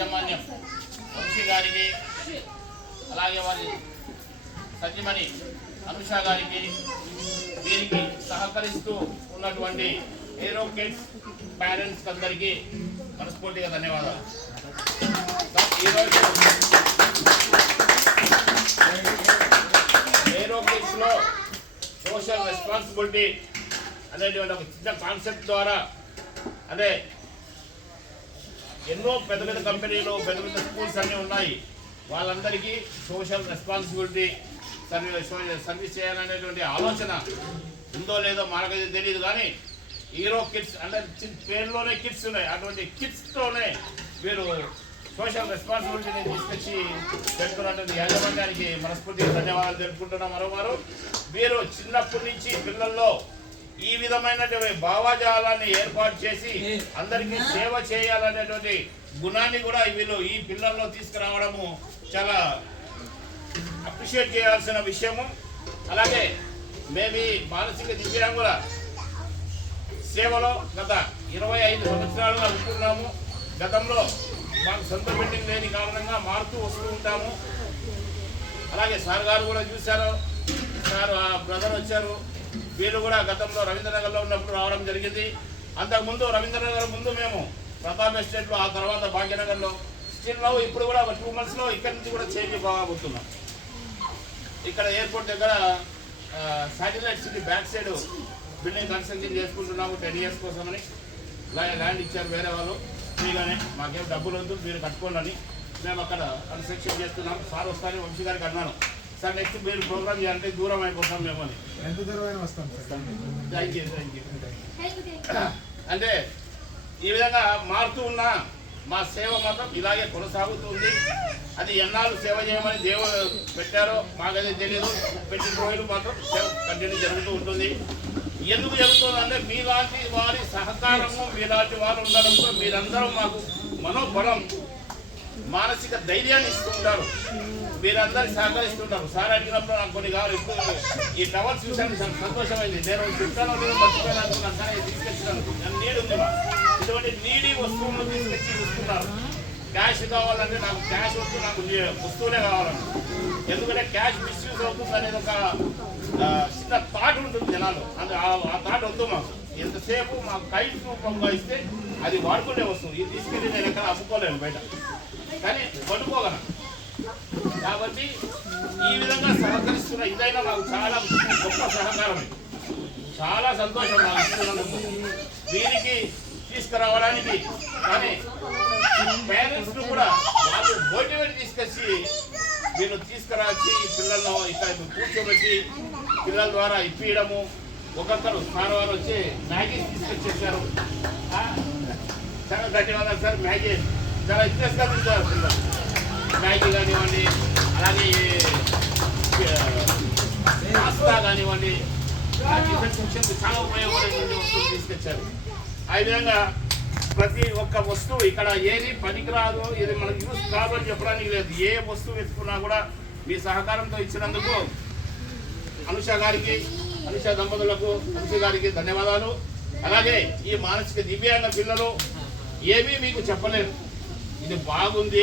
యాజమాన్యం వంశీ గారికి, అలాగే వారి సత్యమణి అనుష గారికి, వీరికి సహకరిస్తూ ఉన్నటువంటి ఏరో కిడ్స్ పేరెంట్స్ అందరికీ మనస్ఫూర్తిగా ధన్యవాదాలు. ఈరోజు ఏరో కిడ్స్లో సోషల్ రెస్పాన్సిబిలిటీ అనేటువంటి ఒక చిన్న కాన్సెప్ట్ ద్వారా, అంటే ఎన్నో పెద్ద పెద్ద కంపెనీలు, పెద్ద పెద్ద స్కూల్స్ అన్నీ ఉన్నాయి. వాళ్ళందరికీ సోషల్ రెస్పాన్సిబిలిటీ సర్వీస్ చేయాలనేటువంటి ఆలోచన ఉందో లేదో మనకైతే తెలియదు. కానీ హీరో కిడ్స్ అంటే పేరులోనే కిడ్స్ ఉన్నాయి. అటువంటి కిడ్స్తోనే వీరు సోషల్ రెస్పాన్సిబిలిటీని తీసుకొచ్చి పెట్టుకున్నటువంటి యాజమాన్యానికి మనస్ఫూర్తిగా ధన్యవాదాలు తెలుపుకుంటున్నాం. మరోమారు వీరు చిన్నప్పటి నుంచి పిల్లల్లో ఈ విధమైనటువంటి భావజాలాన్ని ఏర్పాటు చేసి అందరికీ సేవ చేయాలనేటువంటి గుణాన్ని కూడా వీళ్ళు ఈ పిల్లల్లో తీసుకురావడము చాలా అప్రిషియేట్ చేయాల్సిన విషయము. అలాగే మేము ఈ మానసిక దివ్యాంగుల సేవలో గత 25 సంవత్సరాలుగా ఉంటున్నాము. గతంలో మాకు సొంత బిల్డింగ్ లేని కారణంగా మారుతూ వస్తూ ఉంటాము. అలాగే సార్ గారు కూడా చూశారు, సార్ బ్రదర్ వచ్చారు. వీళ్ళు కూడా గతంలో రవీంద్రనగర్లో ఉన్నప్పుడు రావడం జరిగింది. అంతకుముందు రవీంద్రనగర్ ముందు మేము ప్రతాప్ ఎస్టేట్లో, ఆ తర్వాత భాగ్యనగర్లో, స్టిల్ నౌ ఇప్పుడు కూడా ఒక 2 monthsలో ఇక్కడి నుంచి కూడా చేంజ్ బాగుతున్నాం. ఇక్కడ ఎయిర్పోర్ట్ దగ్గర satellite city back side building construction చేసుకుంటున్నాము 10 years కోసమని. ల్యాండ్ ఇచ్చారు వేరే వాళ్ళు ఫ్రీగానే, మాకేం డబ్బులు వద్దు మీరు కట్టుకోండి అని. మేము అక్కడ కన్స్ట్రక్షన్ చేస్తున్నాం. సార్ వస్తారని వంశీ గారికి అన్నాను, సార్ నెక్స్ట్ మీరు ప్రోగ్రామ్ చేయాలంటే దూరం అయిపోతాం మేము అని. ఎంత దూరమైన వస్తాం. Thank you. అంటే ఈ విధంగా మారుతూ ఉన్న మా సేవ మాత్రం ఇలాగే కొనసాగుతుంది. అది ఎన్నాళ్ళు సేవ చేయమని దేవుడు పెట్టారో మాకైతే తెలియదు. పెట్టిన రోజులు మాత్రం సేవ కంటిన్యూ జరుగుతూ ఉంటుంది. ఎందుకు జరుగుతుందంటే మీలాంటి వారి సహకారము, మీలాంటి వారు ఉండడంతో మీరందరూ మాకు మనోబలం, మానసిక ధైర్యాన్ని ఇస్తుంటారు. మీరందరూ సహకరిస్తుంటారు. సార్ అడిగినప్పుడు నాకు కొన్ని కావాలి. ఇప్పుడు ఈ టవర్స్ చూసాను, చాలా సంతోషమైంది. నేను చుట్టాను నేను మర్చిపోయాను అనుకున్నాను, కానీ తీసుకొచ్చినాను. నన్ను నీడు ఉంది. ఇటువంటి నీడి వస్తువులను తీసుకొచ్చి ఇస్తున్నారు. క్యాష్ కావాలంటే నాకు క్యాష్ వస్తూ నాకు వస్తువులే కావాలండి. ఎందుకంటే క్యాష్ మిస్యూజ్ అవుతుంది అనేది ఒక చిన్న థాట్ ఉంటుంది జనాలు. ఆ థాట్ వద్దు మాకు. ఎంతసేపు మాకు కైట్ రూపంగా ఇస్తే అది వాడుకునే వస్తువు. ఇది తీసుకెళ్ళి నేను ఎక్కడ అమ్ముకోలేను బయట, కానీ పడుకోగలను. కాబట్టి ఈ విధంగా సహకరిస్తున్న ఇదైనా నాకు చాలా గొప్ప సహకారమే. చాలా సంతోషం నాకు ఇస్తున్నందుకు, వీరికి తీసుకురావడానికి. కానీ పేరెంట్స్ కూడా వాళ్ళు మోటివేట్ తీసుకొచ్చి వీళ్ళు తీసుకురాచి పిల్లలను ఇక్కడ కూర్చోబెట్టి పిల్లల ద్వారా ఇప్పించడము. ఒక్కొక్కరు సార్ వారు వచ్చి మ్యాగీ తీసుకొచ్చేసారు. చాలా ధన్యవాదాలు సార్. మ్యాగీ చాలా ఇంట్రెస్ట్గా తింటారు పిల్లలు. మ్యాగీ కానివ్వండి, అలాగే పాస్తా కానివ్వండి, టిఫిన్ సెక్షన్కి చాలా ఉపయోగపడేటువంటి వస్తువులు తీసుకొచ్చారు. ఆ విధంగా ప్రతి ఒక్క వస్తువు ఇక్కడ ఏది పనికిరాదు, ఏది మనకు యూస్ కాదు అని చెప్పడానికి లేదు. ఏ వస్తువు వెతుకున్నా కూడా మీ సహకారంతో ఇచ్చినందుకు అనుష గారికి, అనుష దంపతులకు, అనుష గారికి ధన్యవాదాలు. అలాగే ఈ మానసిక దివ్యాంగ పిల్లలు ఏమీ మీకు చెప్పలేరు, ఇది బాగుంది